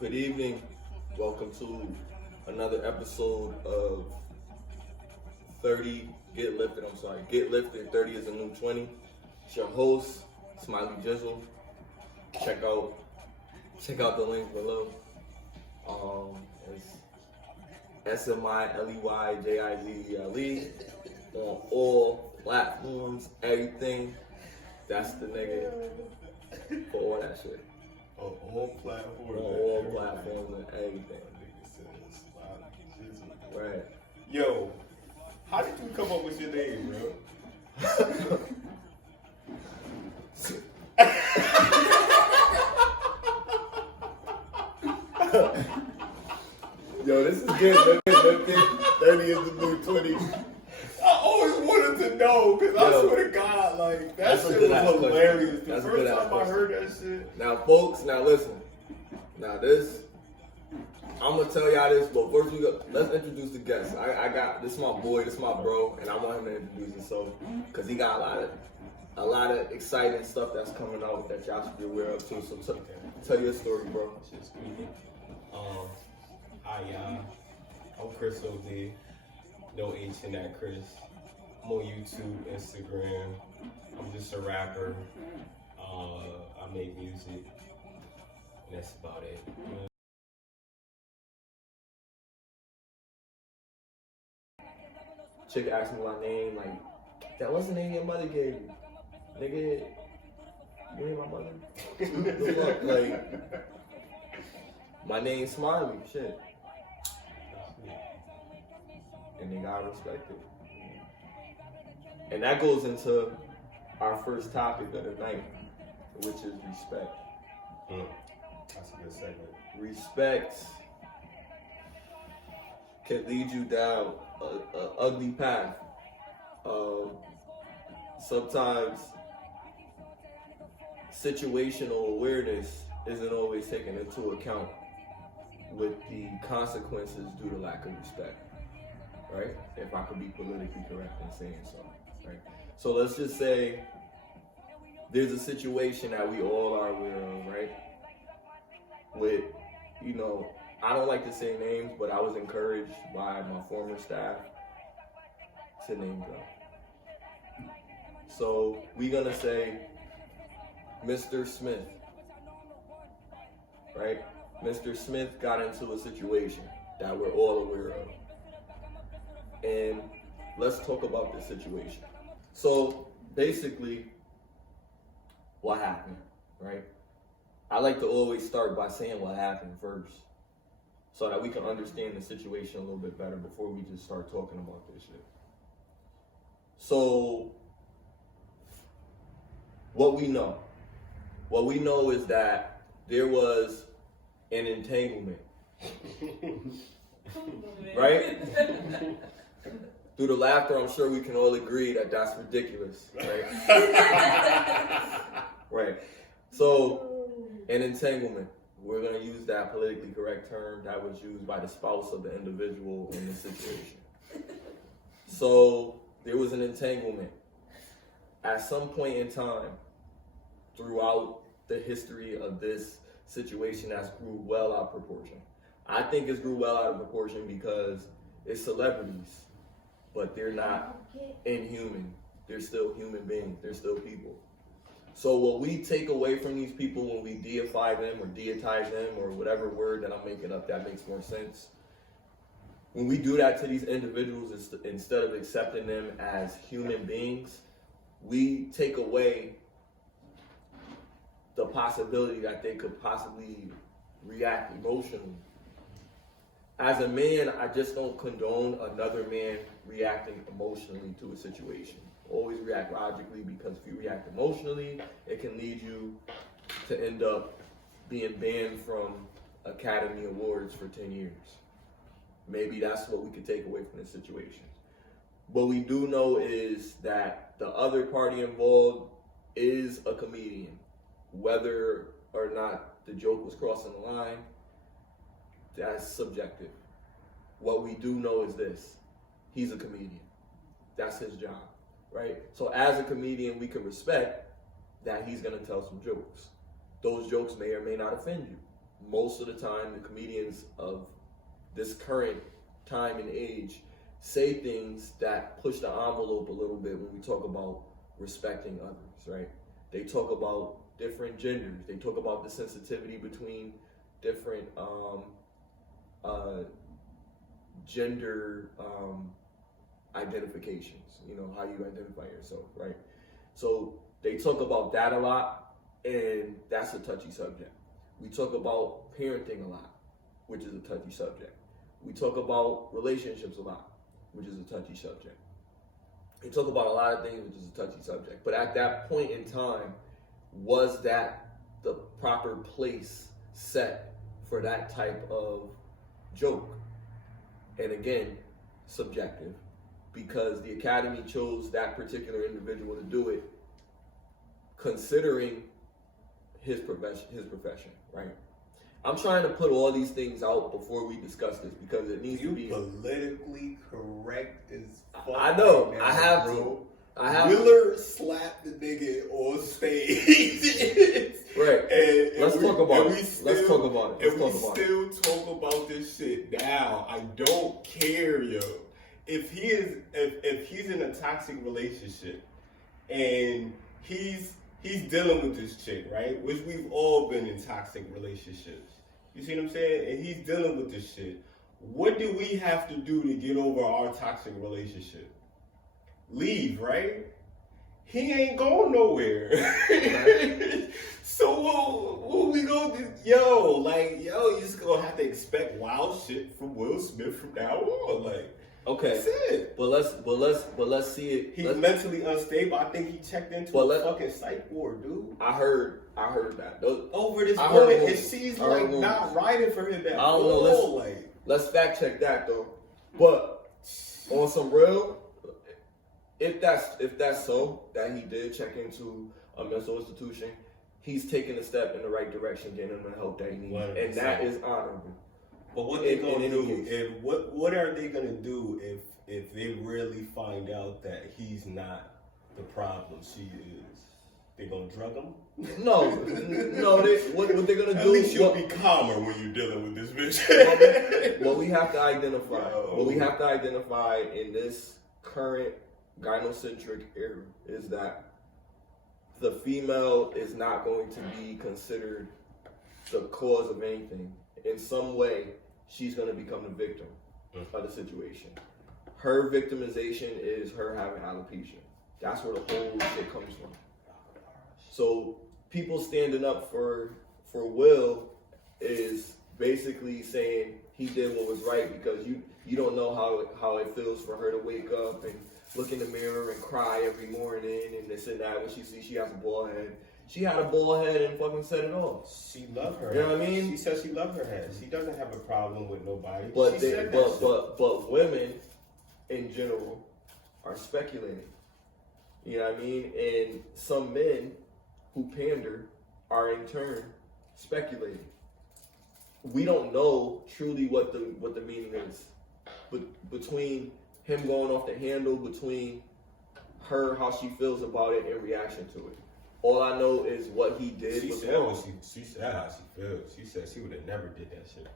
Good evening. Welcome to another episode of 30 Get Lifted. Get Lifted. 30 is a new 20. It's your host, Smiley Jizzle. Check out the link below. It's SMILEYJIZZLE on all platforms, everything. That's the nigga for all that shit. On all platforms. On all platforms and everything. Right. Yo, how did you come up with your name, bro? Yo, this is good. 30 is the new 20. I always wanted to know, because I swear to God, like, that shit was hilarious. The first time I heard that shit. Now, folks, listen. Now, I'm going to tell y'all this, but first let's introduce the guest. This is my boy, this is my bro, and I want him to introduce himself, because he got a lot of exciting stuff that's coming out that y'all should be aware of, too. So tell your story, bro. Hi, y'all. I'm crisxmasod. No H in that, Chris. I'm on YouTube, Instagram. I'm just a rapper. I make music. And that's about it. Chick asked me my name, like, that wasn't the name your mother gave you. Nigga, you ain't my mother? The fuck? Like, my name's Smiley, shit. And they gotta respect it. And that goes into our first topic of the night, which is respect. That's a good segment. Respect can lead you down an ugly path. Sometimes situational awareness isn't always taken into account with the consequences due to lack of respect. Right? If I could be politically correct in saying so. Right? So let's just say there's a situation that we all are aware of, right? With, I don't like to say names, but I was encouraged by my former staff to name drop. So we're gonna say Mr. Smith, right? Mr. Smith got into a situation that we're all aware of. And let's talk about this situation. So basically, what happened, right? I like to always start by saying what happened first, so that we can understand the situation a little bit better before we just start talking about this shit. So, what we know is that there was an entanglement, right? Through the laughter, I'm sure we can all agree that that's ridiculous, right? Right. So, an entanglement. We're going to use that politically correct term that was used by the spouse of the individual in this situation. So, there was an entanglement. At some point in time, throughout the history of this situation, that's grew well out of proportion. I think it's grew well out of proportion because it's celebrities, but they're not inhuman. They're still human beings. They're still people. So what we take away from these people when we deify them or deitize them or whatever word that I'm making up that makes more sense, when we do that to these individuals, instead of accepting them as human beings, we take away the possibility that they could possibly react emotionally. As a man, I just don't condone another man reacting emotionally to a situation. Always react logically, because if you react emotionally, it can lead you to end up being banned from Academy Awards for 10 years. Maybe that's what we could take away from this situation. What we do know is that the other party involved is a comedian. Whether or not the joke was crossing the line, that's subjective. What we do know is this: he's a comedian. That's his job, right? So as a comedian, we can respect that he's gonna tell some jokes. Those jokes may or may not offend you. most of the time, the comedians of this current time and age say things that push the envelope a little bit when we talk about respecting others, right? They talk about different genders. They talk about the sensitivity between different gender identifications, you know, how you identify yourself, right? So they talk about that a lot, and that's a touchy subject. We talk about parenting a lot, which is a touchy subject. We talk about relationships a lot, which is a touchy subject. We talk about a lot of things, which is a touchy subject. But at that point in time, was that the proper place set for that type of joke? And again, subjective, because the Academy chose that particular individual to do it, considering his profession, right? I'm trying to put all these things out before we discuss this because it needs to be politically correct as fuck. I know. Right now, I have bro. to. I have Willer slapped the nigga on stage. Right. And let's talk about it. Let's talk about this shit now. I don't care, yo. If he's in a toxic relationship and he's dealing with this chick, right? Which we've all been in toxic relationships. You see what I'm saying? And he's dealing with this shit. What do we have to do to get over our toxic relationship? Leave, right? He ain't going nowhere. Right. So what we gonna do? Yo, you just gonna have to expect wild shit from Will Smith from now on. Like, okay. That's it. But let's see it. He's mentally unstable. I think he checked into a fucking psych ward, dude. I heard that. Over this woman, and she's like not riding for him at all. Let's fact check that though. But on some real, if that's so that he did check into a mental institution, he's taking a step in the right direction, getting him the help that he needs, 100%. And that is honorable. But what they gonna do? And what are they gonna do if they really find out that he's not the problem? She is. They gonna drug him? No. What they're gonna do? At least you'll be calmer when you're dealing with this bitch. What we have to identify. What we have to identify in this current gynocentric era is that the female is not going to be considered the cause of anything. In some way, she's going to become the victim of the situation. Her victimization is her having alopecia. That's where the whole shit comes from. So people standing up for Will is basically saying he did what was right because you don't know how it feels for her to wake up and look in the mirror and cry every morning and this and that when she sees she has a bald head. She had a bald head and fucking set it off. She loved her. You know what I mean? She said she loved her head. She doesn't have a problem with nobody. But women in general are speculating. You know what I mean? And some men who pander are in turn speculating. We don't know truly what the meaning is. But between him going off the handle, between her, how she feels about it in reaction to it. All I know is what he did. She said how she feels. She said she would have never did that shit.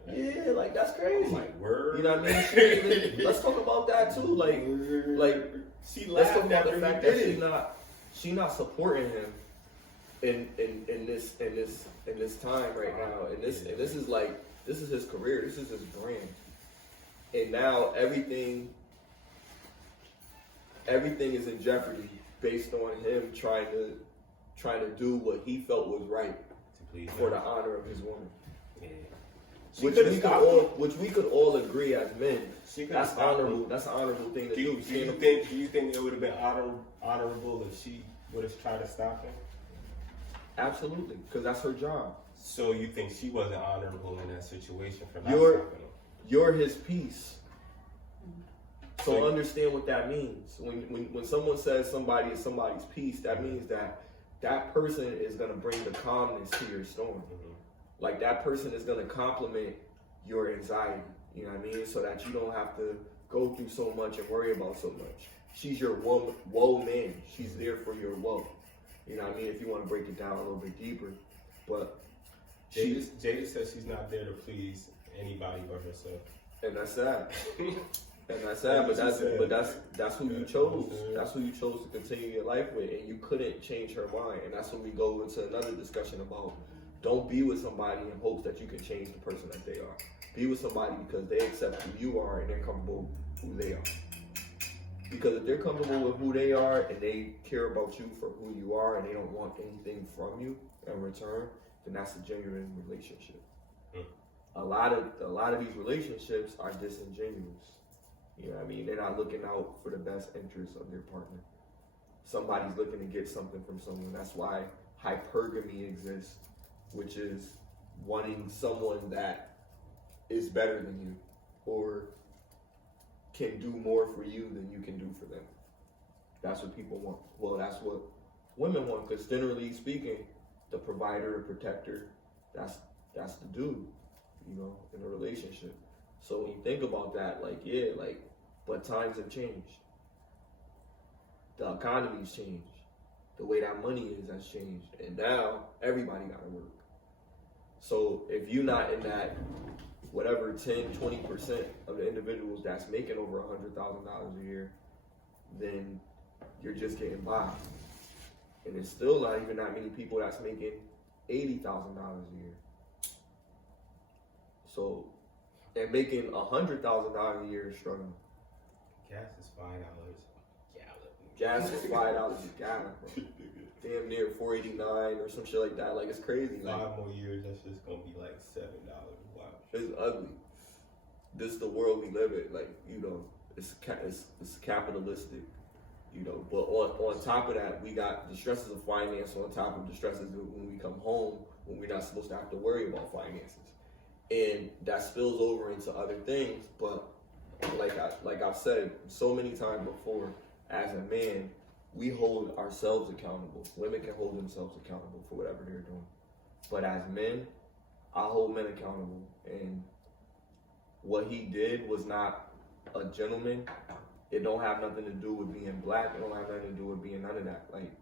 Yeah, like that's crazy. Like word. You know what I mean? Let's talk about that too. Like she let's talk laughed about the after fact he that did it. she not supporting him in this time right now. And this is his career. This is his brand. And now everything is in jeopardy based on him trying to do what he felt was right for the honor of his woman. Yeah. Which we could all agree as men. That's honorable. That's an honorable thing to do. Do you think it would have been honorable if she would have tried to stop him? Absolutely, because that's her job. So you think she wasn't honorable in that situation for not stopping him? You're his piece. So understand what that means. When someone says somebody is somebody's piece, that means that person is going to bring the calmness to your storm. Mm-hmm. Like that person is going to complement your anxiety. You know what I mean? So that you don't have to go through so much and worry about so much. She's your woe man. She's there for your woe. You know what I mean? If you want to break it down a little bit deeper. But Jada says she's not there to please anybody but herself. And that's sad. And that's sad, but that's who you chose. That's who you chose to continue your life with, and you couldn't change her mind. And that's when we go into another discussion about don't be with somebody in hopes that you can change the person that they are. Be with somebody because they accept who you are and they're comfortable with who they are. Because if they're comfortable with who they are and they care about you for who you are and they don't want anything from you in return, then that's a genuine relationship. A lot of these relationships are disingenuous. You know what I mean? They're not looking out for the best interests of their partner. Somebody's looking to get something from someone. That's why hypergamy exists, which is wanting someone that is better than you or can do more for you than you can do for them. That's what people want. Well, that's what women want, because generally speaking, the provider, the protector, that's the dude, you know, in a relationship. So when you think about that, but times have changed. The economy's changed. The way that money has changed. And now everybody gotta work. So if you're not in that, whatever 10-20% of the individuals that's making over $100,000 a year, then you're just getting by. And there's still not even that many people that's making $80,000 a year. So, and making $100,000 a year is struggling. Gas is $5 a gallon. Gas is $5 a gallon, bro. Damn near $4.89 or some shit like that. Like, it's crazy. 5 more years, that's just gonna be like $7. Wow. It's ugly. This is the world we live in. Like, you know, it's capitalistic. You know, but on top of that, we got the stresses of finance on top of the stresses of when we come home, when we're not supposed to have to worry about finances. And that spills over into other things. But like I've said so many times before, as a man, we hold ourselves accountable. Women can hold themselves accountable for whatever they're doing. But as men, I hold men accountable. And what he did was not a gentleman. It don't have nothing to do with being black. It don't have nothing to do with being none of that. Like,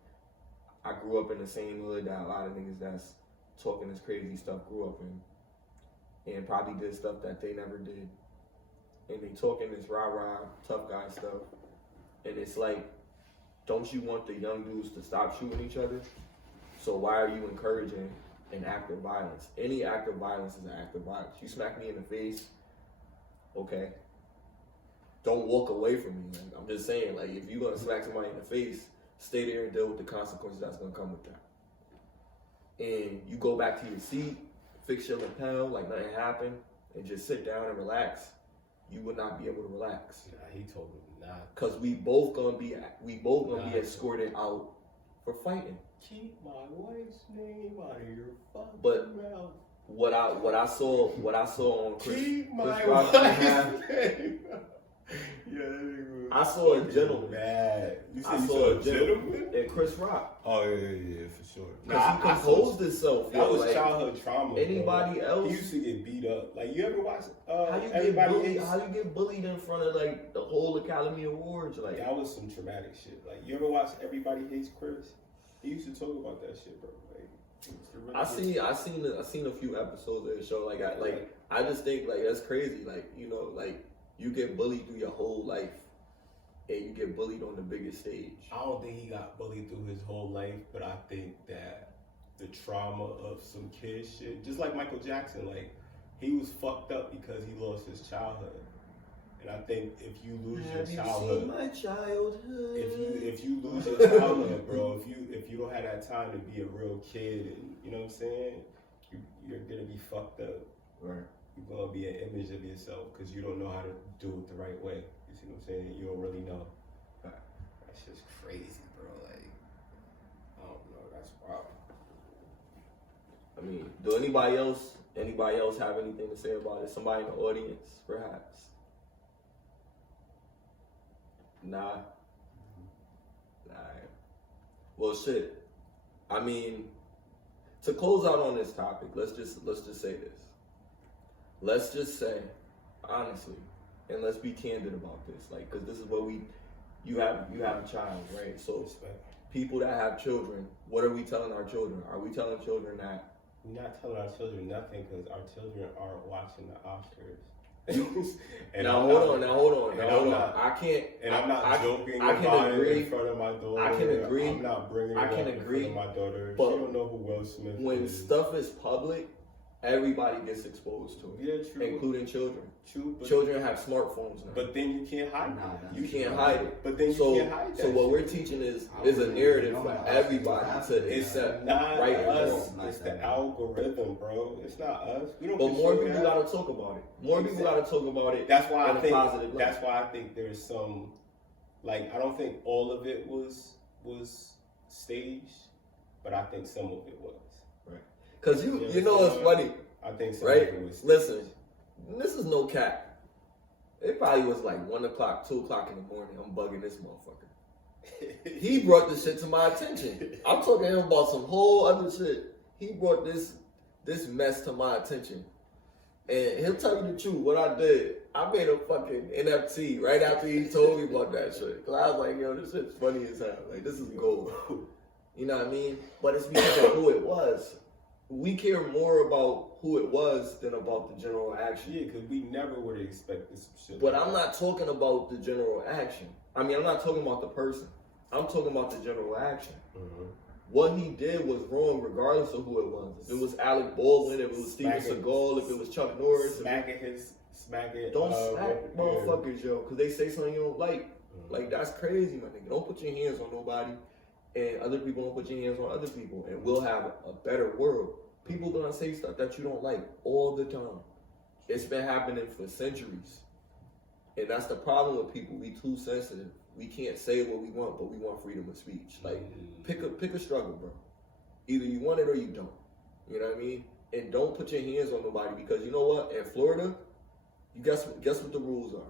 I grew up in the same hood that a lot of niggas that's talking this crazy stuff grew up in. And probably did stuff that they never did. And they talking this rah-rah, tough guy stuff. And it's like, don't you want the young dudes to stop shooting each other? So why are you encouraging an act of violence? Any act of violence is an act of violence. You smack me in the face, okay. Don't walk away from me. Like, I'm just saying, like, if you're gonna smack somebody in the face, stay there and deal with the consequences that's gonna come with that. And you go back to your seat, fix your lapel like nothing happened, and just sit down and relax. You would not be able to relax. Nah, he told me not. Cause we both gonna be escorted out for fighting. Keep my wife's name out of your fucking mouth. What I saw on Chris, Keep my Chris Rock wife's name. Yeah, I saw a gentleman. Mad. You said I you saw a gentleman and Chris Rock. Oh yeah, for sure. Cause he composed himself. That was like, childhood trauma. Anybody else? He used to get beat up. Like, you ever watch? How you get bullied in front of like the whole Academy Awards? Like, that was some traumatic shit. Like, you ever watch Everybody Hates Chris? He used to talk about that shit, bro. Like, I seen a few episodes of the show. I just think like that's crazy. Like, you know, like you get bullied through your whole life, and you get bullied on the biggest stage. I don't think he got bullied through his whole life, but I think that the trauma of some kid shit, just like Michael Jackson, like he was fucked up because he lost his childhood. And I think if you lose your childhood, seen my childhood? If you lose your childhood, bro, if you don't have that time to be a real kid, and you know what I'm saying, you're gonna be fucked up. Right. You're gonna be an image of yourself because you don't know how to do it the right way. You see what I'm saying? You don't really know. Right. That's just crazy, bro. Like, I don't know. That's wild. I mean, do anybody else have anything to say about it? Somebody in the audience, perhaps? Nah. Well, shit. I mean, to close out on this topic, let's just say this. Let's just say, honestly, and let's be candid about this, like, because this is what you have a child, right? So people that have children, what are we telling our children? Are we telling children that We're not telling our children nothing because our children aren't watching the Oscars. Now hold on. I can't. And I'm not joking I can about agree. it in front of my daughter. I can agree. I'm not bringing it I can up agree, in front of my daughter. but She don't know who Will Smith when is. stuff is public, everybody gets exposed to it, Yeah, true. including children. True, but Children have smartphones now. But then you can't hide it. You can't hide it. But then you So, can't hide that. so what shit. we're teaching is a narrative for everybody to It's accept not right and us. wrong. It's the algorithm, bro. It's not us. We don't. But more control people that. gotta talk about it. More people gotta talk about it. That's why in I a think. positive light. That's why I think there's some. Like I don't think all of it was staged, but I think some of it was. Cause you know what's funny, I think some right? of it was. Listen, this is no cap. It probably was like 1 o'clock, 2 o'clock in the morning. I'm bugging this motherfucker. He brought this shit to my attention. I'm talking to him about some whole other shit. He brought this mess to my attention. And he'll tell you the truth. What I did, I made a fucking NFT right after he told me about that shit. Cause I was like, yo, this shit's funny as hell. Like, this is gold. You know what I mean? But it's because of who it was. We care more about who it was than about the general action. Yeah, because we never would have expected some shit. But like I'm not talking about the general action. I mean, I'm not talking about the person. I'm talking about the general action. Mm-hmm. What he did was wrong regardless of who it was. If it was Alec Baldwin, if it was Steven Smacking- Seagal, if it was Chuck Norris. smacking. Don't smack motherfuckers, yo, because they say something you don't like. Mm-hmm. Like, that's crazy, my nigga. Don't put your hands on nobody, and other people don't put your hands on other people, and we'll have a better world. People gonna say stuff that you don't like all the time. It's been happening for centuries. And that's the problem with people. We too sensitive. We can't say what we want, but we want freedom of speech. Like, pick a struggle, bro. Either you want it or you don't. You know what I mean? And don't put your hands on nobody, because you know what? In Florida, you guess what the rules are.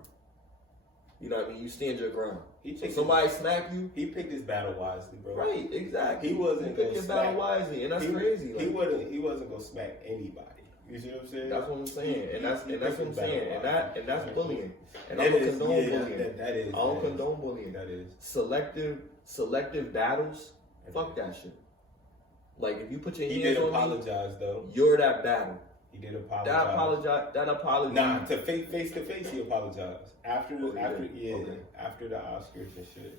You know what I mean? You stand your ground. So somebody smack you. He picked his battle wisely, bro. Right, exactly. He wasn't pick gonna your battle smack. wisely, and that's crazy. He Like, wasn't gonna smack anybody. You see what I'm saying? that's what I'm saying, and that's what I'm saying, and that's bullying, and That I don't is- condone yeah, bullying. that is. I don't that is. condone bullying. That is. Selective battles. Fuck that shit. Like, if you put your He hands did on me, apologize though. you're that battle. He did apologize. That apology. Nah, to face to face, he apologized after Oh, he after did? Okay. after the Oscars and shit.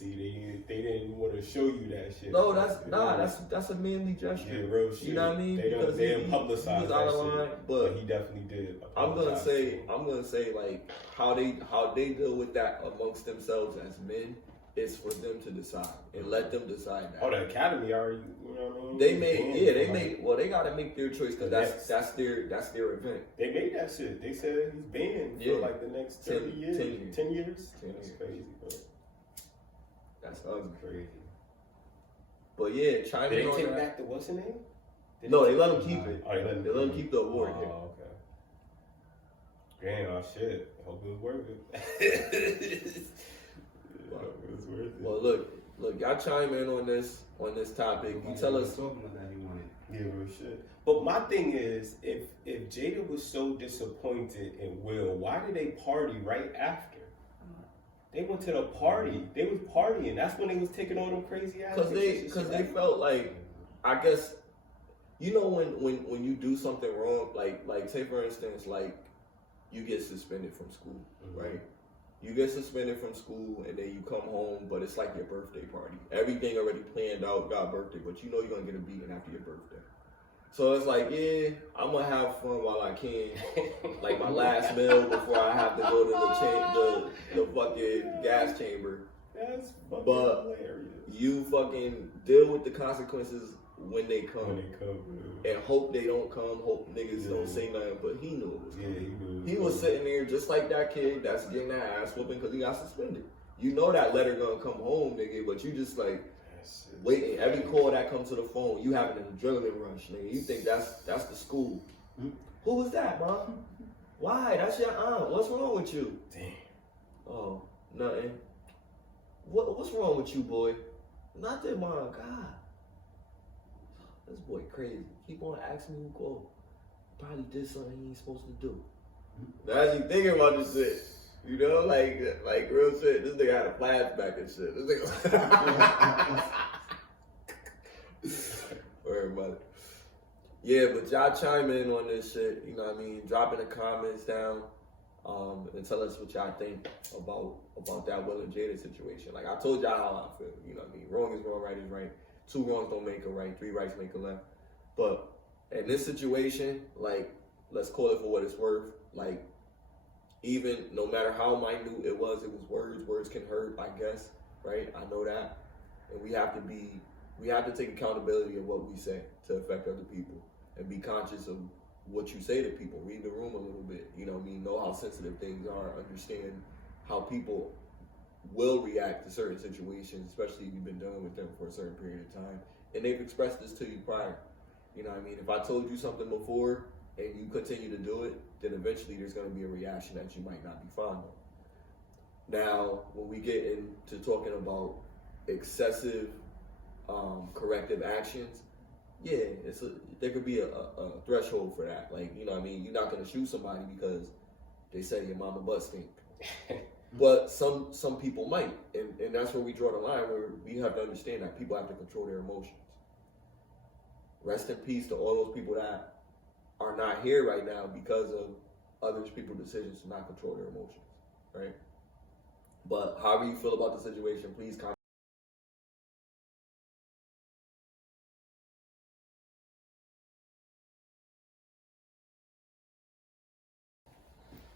They didn't want to show you that shit. No, that's a manly gesture. Yeah, real shit. You know what I mean? They Because didn't he publicize was that out of shit, line, but but he definitely did. I'm apologize. gonna say like how they deal with that amongst themselves as men is for them to decide, and let them decide that. Oh, the Academy already. You know what I mean? They gotta make their choice, because that's their event. They made that shit. They said he's banned for like the next 30 years. 10 years. That's crazy, bro. That's ugly. Crazy. But yeah, China. Did they take back the what's the name? No, they let him keep it. Oh, they let him keep the award. Oh, okay. Damn, oh shit. Hope it was worth it. Hope it was worth it. Well, look, y'all chime in on this topic. You tell us. Yeah, real shit. But my thing is, if Jada was so disappointed in Will, why did they party right after? They went to the party. They was partying. That's when they was taking all them crazy ass. Because they felt like, I guess, you know, when you do something wrong, like say for instance, like you get suspended from school, right? You get suspended from school and then you come home, but it's like your birthday party. Everything already planned out, got birthday, but you know you're gonna get a beating after your birthday. So it's like, yeah, I'm gonna have fun while I can. Like my last meal before I have to go to the fucking gas chamber. That's fucking But hilarious. you fucking deal with the consequences when they come. Man. And hope they don't come, hope niggas don't say nothing, but he knew it was coming. Yeah, he knew. He was sitting there just like that kid that's getting that ass whooping because he got suspended. You know that letter gonna come home, nigga, but you just like waiting. Every call that comes to the phone, you having an adrenaline rush, nigga. You think that's the school. Who was that, mom? Why? That's your aunt. What's wrong with you? Damn. Oh, nothing. What's wrong with you, boy? Nothing, mom. God. This boy crazy. Keep on asking me who called. Probably did something he ain't supposed to do. Now as you thinking about this shit, you know, like real shit, this nigga had a flashback and shit. This nigga for everybody. Yeah, but y'all chime in on this shit. You know what I mean? Drop in the comments down, and tell us what y'all think about that Will and Jada situation. Like I told y'all how I feel. You know what I mean? Wrong is wrong, right is right. 2 wrongs don't make a right. 3 rights make a left. But in this situation, like, let's call it for what it's worth. Like, even no matter how minute it was words. Words can hurt, I guess, right? I know that. And we have to take accountability of what we say to affect other people and be conscious of what you say to people. Read the room a little bit, you know what I mean? Know how sensitive things are, understand how people will react to certain situations, especially if you've been dealing with them for a certain period of time. And they've expressed this to you prior. You know what I mean? If I told you something before and you continue to do it, then eventually there's going to be a reaction that you might not be fond of. Now, when we get into talking about excessive corrective actions, yeah, there could be a threshold for that. Like, you know what I mean? You're not going to shoot somebody because they say your mama butt stink. But some people might. And that's where we draw the line, where we have to understand that people have to control their emotions. Rest in peace to all those people that are not here right now because of other people's decisions to not control their emotions, right? But however you feel about the situation, please comment.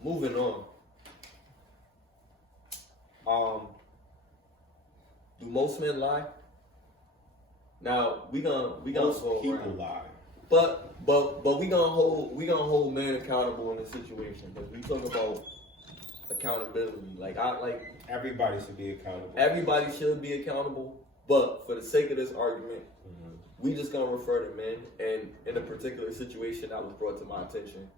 Moving on. Do most men lie? Now we gonna Most go people around. lie. But we gonna hold men accountable in this situation because we talk about accountability. Like Everybody should be accountable. everybody should be accountable, but for the sake of this argument, we just gonna refer to men. And in a particular situation that was brought to my attention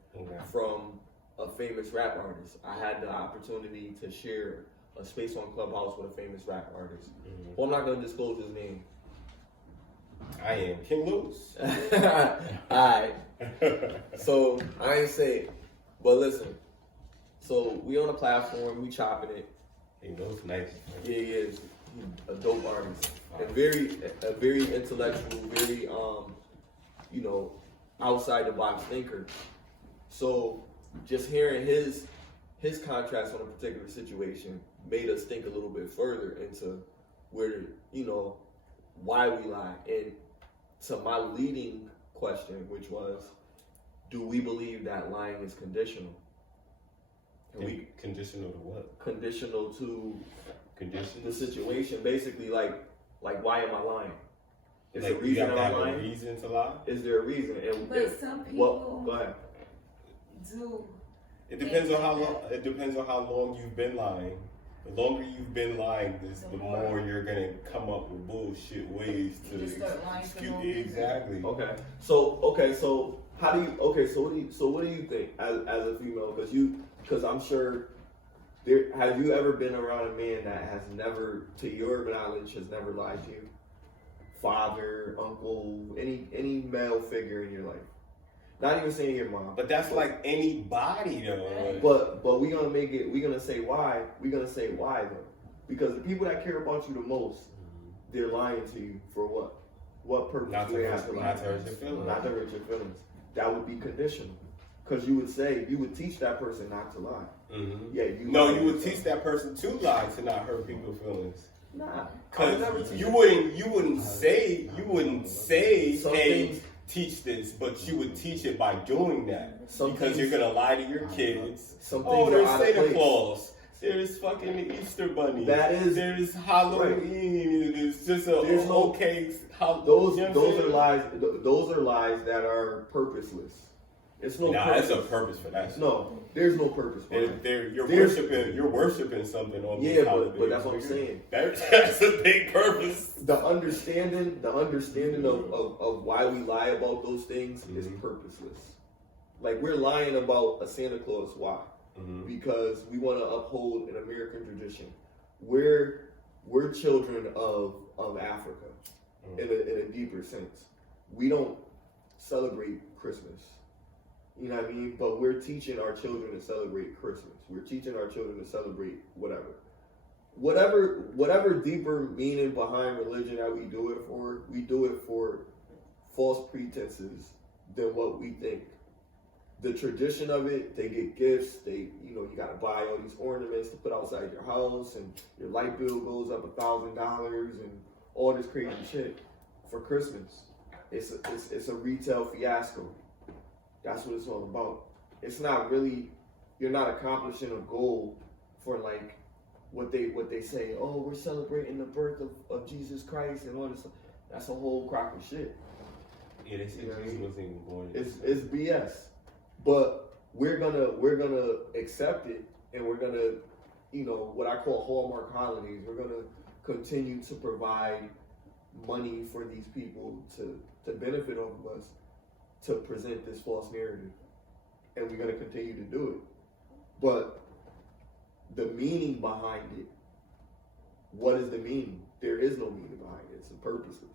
from a famous rap artist, I had the opportunity to share a space on Clubhouse with a famous rap artist. Well, I'm not gonna disclose his name. I am King Louis. Alright. So I ain't say it. But listen. So we on a platform, we chopping it. He knows nice. Yeah, he is. He's a dope artist. A very intellectual, very outside the box thinker. So just hearing his contrast on a particular situation made us think a little bit further into where, why we lie. And to my leading question, which was, do we believe that lying is conditional? And Conditional to what? Conditional to Conditions? the situation. Basically, like why am I lying? Is Like, there a reason you have to I'm have lying? a reason to lie? Is there a reason? And But some people go ahead. do. It depends on how long. It depends on how long you've been lying. The longer you've been lying, the more you're gonna come up with bullshit ways to You just start lying for excuse no reason. exactly. So how do you? So what do you think as a female? Because I'm sure. Have you ever been around a man that has never, to your knowledge, has never lied to you? Father, uncle, any male figure in your life. Not even saying your mom. But that's like anybody though. But we're gonna make it. We're gonna say why. We're gonna say why though, because the people that care about you the most, they're lying to you for what? What purpose Not do to they have to lie? hurt your feelings. Not to hurt your feelings. That would be conditional, because you would teach that person not to lie. Mm-hmm. Yeah, you would teach that person to lie to not hurt people's feelings. Nah, Because you wouldn't say, Some hey, things- teach this, but you would teach it by doing that. Some Because things- you're gonna lie to your kids. Some Oh, things are there's out of Santa place. Claus. There's fucking the Easter Bunny. There's Halloween. It's just There's no- okay. Those are lies. Those are lies that are purposeless. It's no. That's purpose. a purpose for that. Shit. No, there's no purpose for it. You're worshiping something on Yeah, these but holidays. that's what I'm saying. That's a big purpose. The understanding of why we lie about those things is purposeless. Like, we're lying about a Santa Claus. Why? Because we want to uphold an American tradition. We're children of Africa in a deeper sense. We don't celebrate Christmas. You know what I mean? But we're teaching our children to celebrate Christmas. We're teaching our children to celebrate whatever deeper meaning behind religion that we do it for false pretenses than what we think. The tradition of it, they get gifts, you gotta buy all these ornaments to put outside your house, and your light bill goes up $1,000 and all this crazy shit for Christmas. It's a retail fiasco. That's what it's all about. It's not really, you're not accomplishing a goal for like what they say, oh, we're celebrating the birth of Jesus Christ and all this stuff. That's a whole crock of shit. Yeah, they said Jesus wasn't even born. It's BS. But we're gonna accept it, and we're gonna, what I call Hallmark holidays. We're gonna continue to provide money for these people to benefit off of us, to present this false narrative, and we're gonna continue to do it. But the meaning behind it, what is the meaning? There is no meaning behind it. It's purposeless.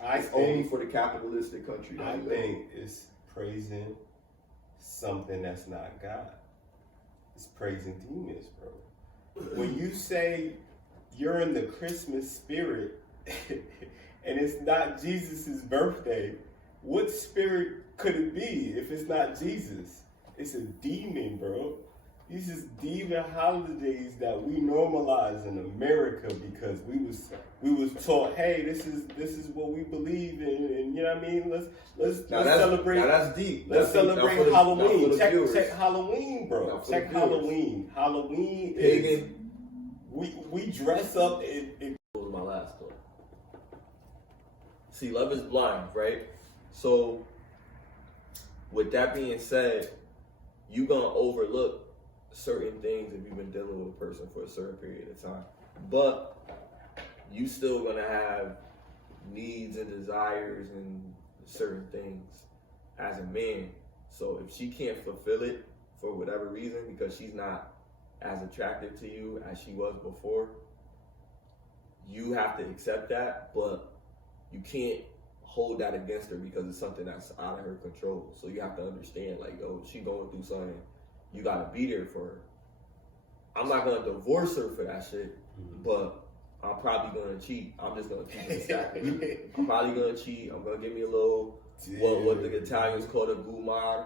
It's only for the capitalistic country. I think it's praising something that's not God. It's praising demons, bro. When you say you're in the Christmas spirit and it's not Jesus' birthday, what spirit could it be if it's not Jesus? It's a demon, bro. These is demon holidays that we normalize in America because we was taught, hey, this is what we believe in, and you know what I mean. Let's celebrate. Now that's deep. Let's celebrate Halloween. Check Halloween, bro. Check Halloween. Halloween is we dress up. It was my last thought. See, love is blind, right? So, with that being said, you're gonna overlook certain things if you've been dealing with a person for a certain period of time, but you still gonna have needs and desires and certain things as a man. So if she can't fulfill it for whatever reason, because she's not as attractive to you as she was before, you have to accept that, but you can't hold that against her because it's something that's out of her control. So you have to understand, like, yo, she going through something. You gotta be there for her. I'm not gonna divorce her for that shit, but I'm probably gonna cheat. I'm just gonna keep it static. I'm probably gonna cheat. I'm gonna give me a little, what the Italians call a gumar.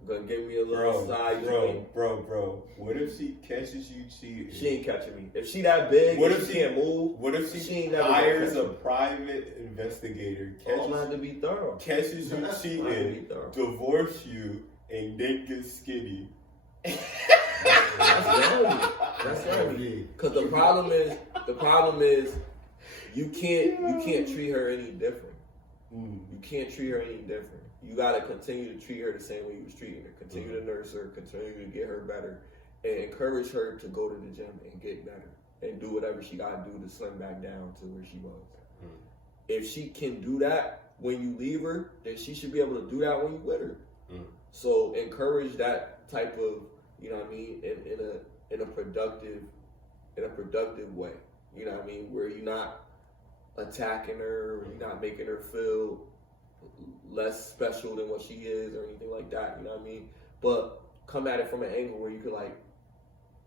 I'm gonna give me a little side joint. Bro. What if she catches you cheating? She ain't catching me. If she that big, what if she can't move? What if she hires a private investigator? I'm gonna have to be thorough. Catches you cheating, divorce you, and then get skinny. That's right. Because the problem is, you can't treat her any different. You can't treat her any different. You gotta continue to treat her the same way you was treating her. Continue to nurse her. Continue to get her better, and encourage her to go to the gym and get better, and do whatever she gotta do to slim back down to where she was. If she can do that when you leave her, then she should be able to do that when you with her. So encourage that type of, you know what I mean, in a productive way. You know what I mean, where you're not attacking her, or you're not making her feel less special than what she is or anything like that. You know what I mean? But come at it from an angle where you could like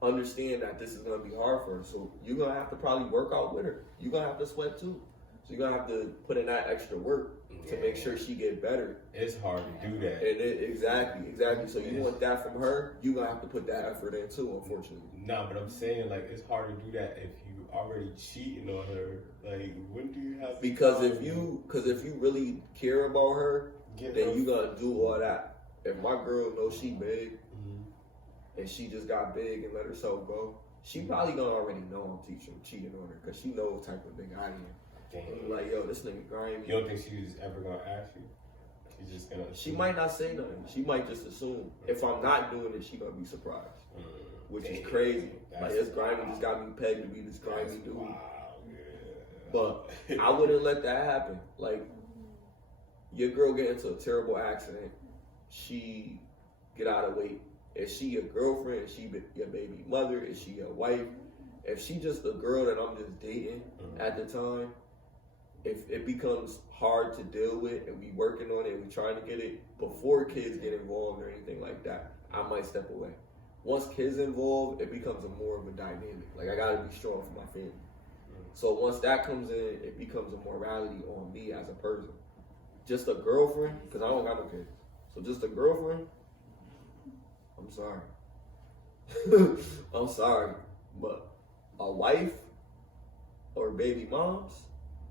understand that this is gonna be hard for her. So you're gonna have to probably work out with her. You're gonna have to sweat too. So you're gonna have to put in that extra work to make sure she get better. It's hard to do that. And exactly. So you want that from her, you're gonna have to put that effort in too, unfortunately. No, but I'm saying, like, it's hard to do that if you already cheating on her. Like, when do you have because if you really care about her, then you gonna do all that. If my girl knows she big and she just got big and let herself go, she probably gonna already know I'm cheating on her, because she knows the type of big I am. Damn. Like, yo, this nigga grimy. You don't think she's ever gonna ask you? She's just gonna. She might not say nothing. She might just assume. If I'm not doing it, she gonna be surprised, which is crazy. Like, this grimy just got me pegged to be this grimy dude. Wow, yeah. But I wouldn't let that happen. Like, your girl get into a terrible accident, she get out of weight. Is she your girlfriend? Is she your baby mother? Is she your wife? If she just a girl that I'm just dating at the time, if it becomes hard to deal with and we working on it and we trying to get it before kids get involved or anything like that, I might step away. Once kids involved, it becomes more of a dynamic. Like, I gotta be strong for my family. So once that comes in, it becomes a morality on me as a person. just a girlfriend, because I don't got no kids. So just a girlfriend, I'm sorry. I'm sorry. But a wife or baby moms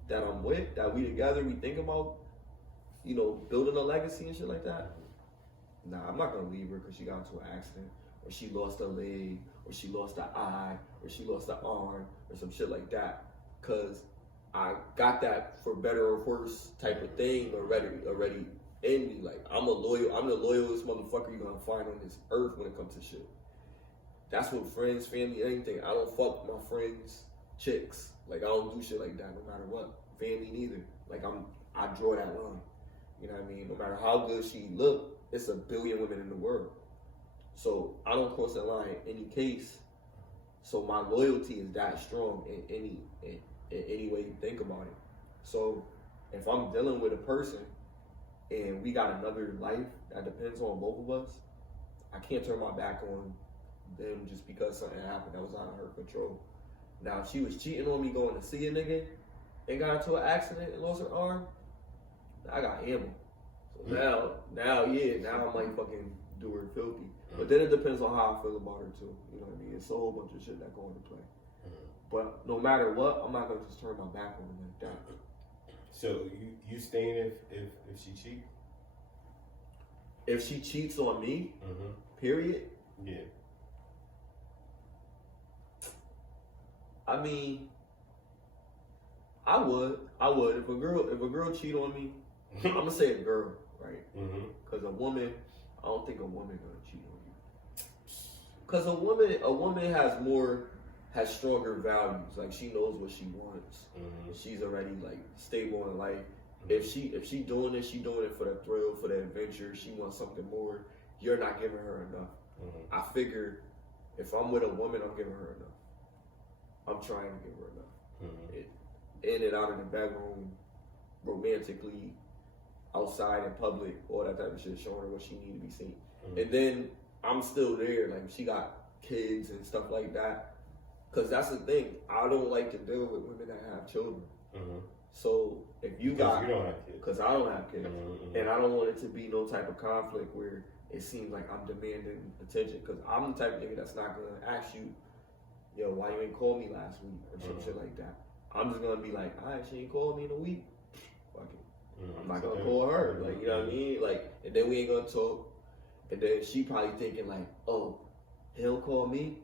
that I'm with, that we together, we think about, building a legacy and shit like that. Nah, I'm not gonna leave her because she got into an accident, or she lost a leg, or she lost an eye, or she lost an arm, or some shit like that. Cause I got that for better or worse type of thing already in me. Like I'm the loyalest motherfucker you're gonna find on this earth when it comes to shit. That's what friends, family, anything. I don't fuck with my friends, chicks. Like I don't do shit like that no matter what. Family neither. Like I draw that line. You know what I mean? No matter how good she look, it's a billion women in the world. So I don't cross that line in any case. So my loyalty is that strong in any way you think about it. So if I'm dealing with a person and we got another life that depends on both of us, I can't turn my back on them just because something happened that was out of her control. Now if she was cheating on me going to see a nigga and got into an accident and lost her arm, I got ammo. So now I might fucking do her filthy. But then it depends on how I feel about her too. You know what I mean? It's a whole bunch of shit that go into play. But no matter what, I'm not gonna just turn my back on her like that. So you staying if she cheat? If she cheats on me, period. Yeah. I mean, I would. If a girl cheat on me, I'm gonna say a girl, right? Because a woman, I don't think a woman gonna cheat on you. Because a woman has stronger values. Like she knows what she wants. She's already like stable in life. If she doing it, she doing it for the thrill, for the adventure. She wants something more. You're not giving her enough. I figure if I'm with a woman, I'm giving her enough. I'm trying to give her enough. In and out of the bedroom, romantically, outside in public, all that type of shit, showing her what she need to be seen. And then I'm still there, like she got kids and stuff like that. Cause that's the thing, I don't like to deal with women that have children. So if you don't have kids, cause I don't have kids, and I don't want it to be no type of conflict where it seems like I'm demanding attention. Cause I'm the type of nigga that's not gonna ask you, yo, why you ain't called me last week or some shit like that. I'm just gonna be like, alright, she ain't called me in a week. Fuck it. I'm not gonna call her. Like, you know what I mean? Like, and then we ain't gonna talk. And then she probably thinking like, oh, he'll call me?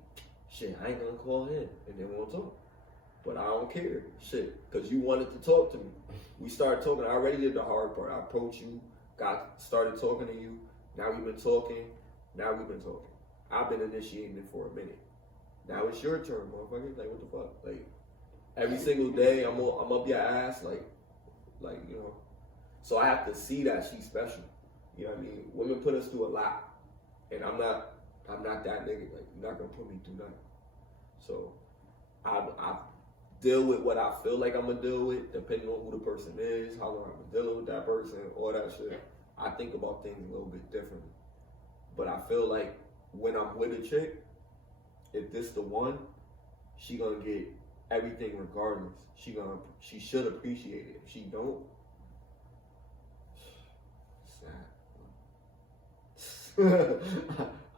Shit, I ain't gonna call him. And then we won't talk. But I don't care. Shit. Cause you wanted to talk to me. We started talking. I already did the hard part. I approached you, started talking to you. Now we've been talking. I've been initiating it for a minute. Now it's your turn, motherfucker. Like, what the fuck? Like, every single day, I'm up your ass, like, you know. So I have to see that she's special. You know what I mean? Women put us through a lot, and I'm not that nigga. Like, you're not gonna put me through nothing. So I deal with what I feel like I'm gonna deal with, depending on who the person is, how long I've been dealing with that person, all that shit. I think about things a little bit differently. But I feel like when I'm with a chick, if this the one, she gonna get everything regardless. She should appreciate it. If she don't, sad.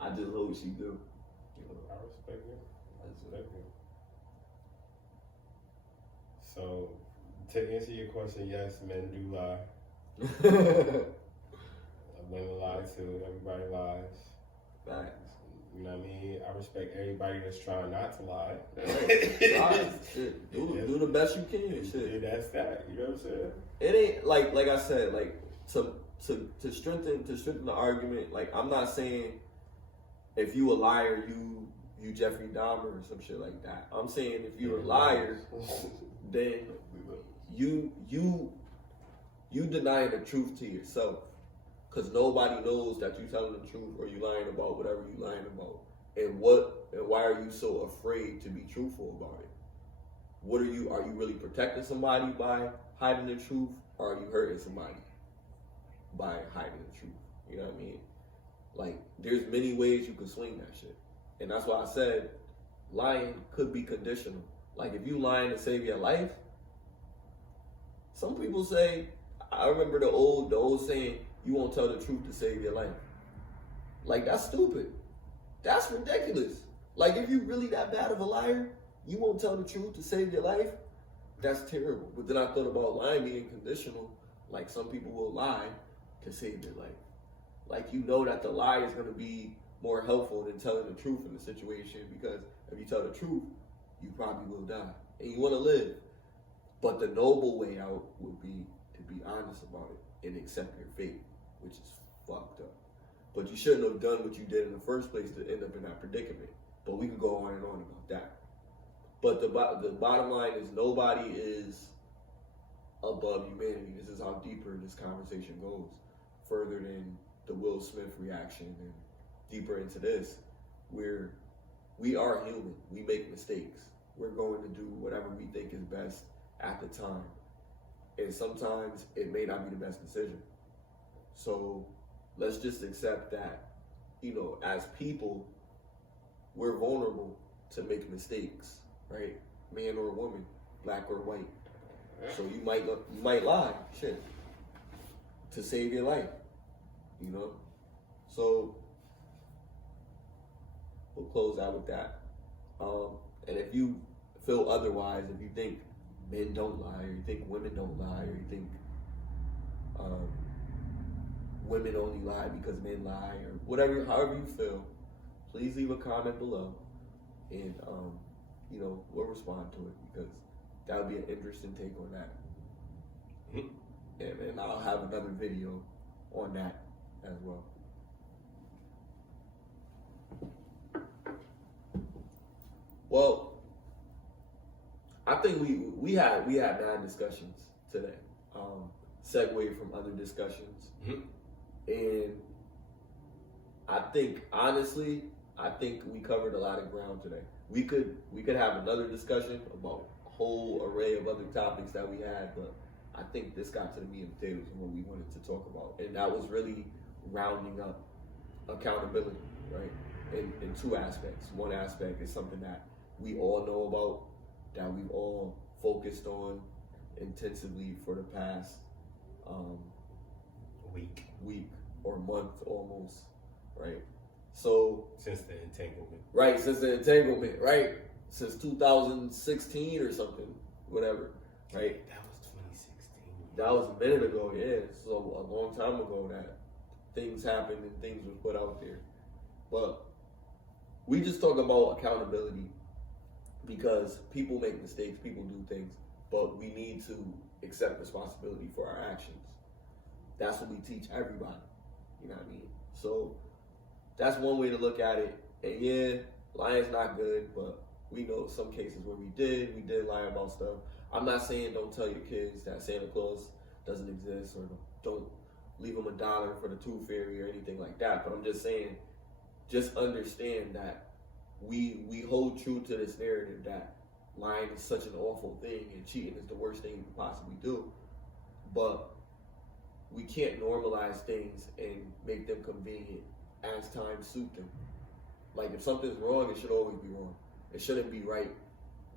I just hope she do. I respect it. So, to answer your question, yes, men do lie. Women lie too. Everybody lies. Facts. You know what I mean? I respect everybody that's trying not to lie. Shit. Do the best you can. Shit. And that's that. You know what I'm saying? It ain't like I said, like to strengthen the argument. Like, I'm not saying if you a liar, you Jeffrey Dahmer or some shit like that. I'm saying if you're a liar, then you denying the truth to yourself. Because nobody knows that you're telling the truth or you lying about whatever you lying about. And why are you so afraid to be truthful about it? Are you really protecting somebody by hiding the truth, or are you hurting somebody by hiding the truth? You know what I mean? Like, there's many ways you can swing that shit. And that's why I said lying could be conditional. Like, if you lying to save your life, some people say, I remember the old saying, you won't tell the truth to save your life. Like, that's stupid. That's ridiculous. Like, if you really that bad of a liar, you won't tell the truth to save your life? That's terrible. But then I thought about lying being conditional. Like, some people will lie to save their life. Like, you know that the lie is going to be more helpful than telling the truth in the situation, because if you tell the truth, you probably will die. And you want to live. But the noble way out would be to be honest about it and accept your fate, which is fucked up. But you shouldn't have done what you did in the first place to end up in that predicament. But we could go on and on about that. But the bottom line is, nobody is above humanity. This is how deeper this conversation goes, further than the Will Smith reaction and deeper into this, where we are human. We make mistakes. We're going to do whatever we think is best at the time. And sometimes it may not be the best decision. So let's just accept that, as people, we're vulnerable to make mistakes, right? Man or woman, black or white. So you might lie, shit, to save your life, So we'll close out with that. And if you feel otherwise, if you think men don't lie, or you think women don't lie, or you think women only lie because men lie, or whatever, however you feel, please leave a comment below, and we'll respond to it, because that would be an interesting take on that. And I'll have another video on that as well. Well, I think we had 9 discussions today. Segue from other discussions. And I think, honestly, we covered a lot of ground today. We could have another discussion about a whole array of other topics that we had, but I think this got to the meat and potatoes of what we wanted to talk about. And that was really rounding up accountability, right? In 2 aspects. One aspect is something that we all know about, that we've all focused on intensively for the past week or month almost, right? So since the entanglement, right? Since 2016 or something, whatever, right? That was 2016. That was a minute ago, yeah. So a long time ago that things happened and things were put out there. But we just talk about accountability because people make mistakes, people do things, but we need to accept responsibility for our actions. That's what we teach everybody. You know what I mean? So that's one way to look at it. And yeah, lying's not good, but we know some cases where we did lie about stuff. I'm not saying don't tell your kids that Santa Claus doesn't exist, or don't leave them $1 for the tooth fairy or anything like that. But I'm just saying, just understand that we hold true to this narrative that lying is such an awful thing and cheating is the worst thing you could possibly do. But we can't normalize things and make them convenient as times suit them. Like, if something's wrong, it should always be wrong. It shouldn't be right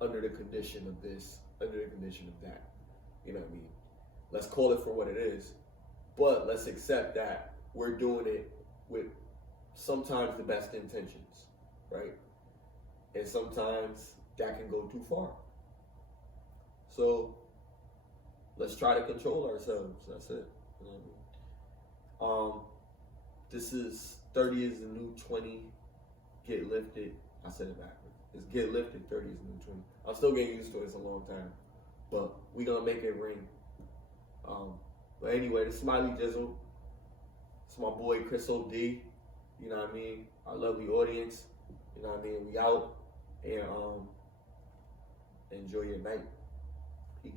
under the condition of this, under the condition of that. You know what I mean? Let's call it for what it is. But let's accept that we're doing it with sometimes the best intentions, right? And sometimes that can go too far. So let's try to control ourselves. That's it. You know what I mean? This is 30 is the new 20. Get lifted. I said it backwards. It's get lifted. 30 is the new 20. I'm still getting used to it. It's a long time, but we gonna make it ring. But anyway, the Smiley Jizzle. It's my boy Chris OD. You know what I mean? Our lovely audience. You know what I mean? We out, and enjoy your night. Peace.